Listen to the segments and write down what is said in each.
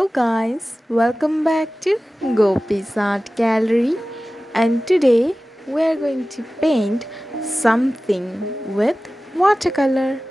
Hello guys, welcome back to Gopi's Art Gallery, and today we're going to paint something with watercolor.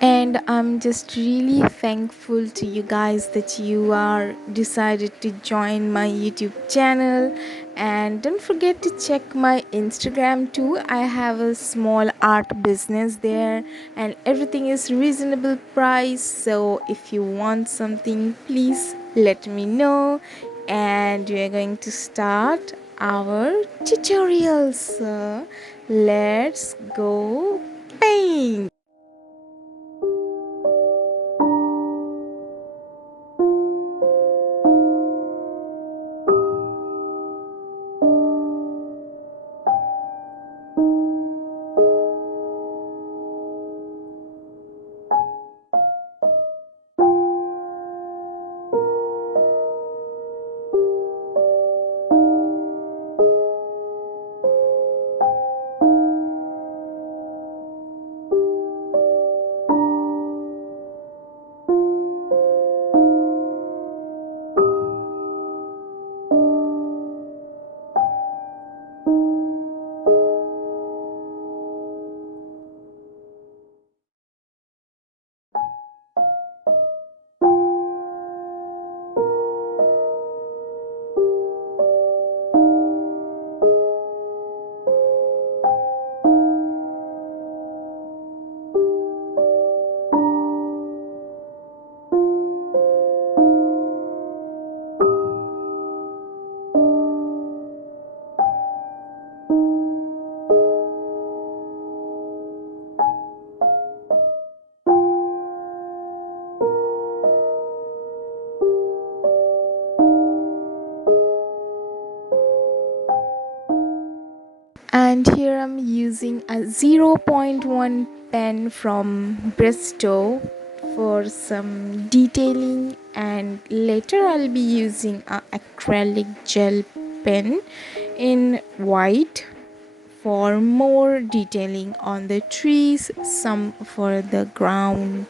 And I'm just really thankful to you guys that you are decided to join my YouTube channel. And don't forget to check my Instagram too. I have a small art business there and everything is reasonable price. So if you want something, please let me know. And we are going to start our tutorials. So let's go paint. And here I'm using a zero point 0.1 pen from Bristow for some detailing, and later I'll be using a acrylic gel pen in white for more detailing on the trees, some for the ground.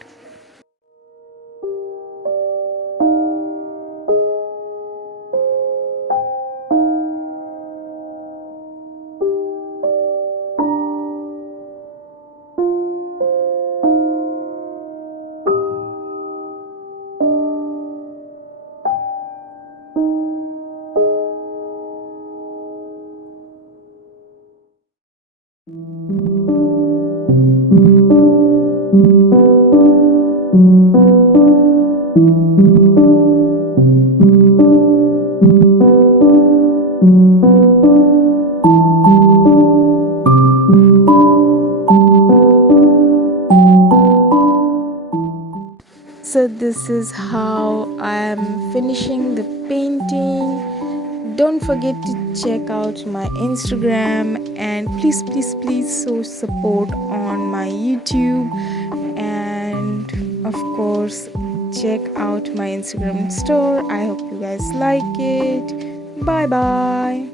So this is how I am finishing the painting. Don't forget to check out my Instagram, and please show support on my YouTube, and of course check out my Instagram store. I hope you guys like it. Bye bye.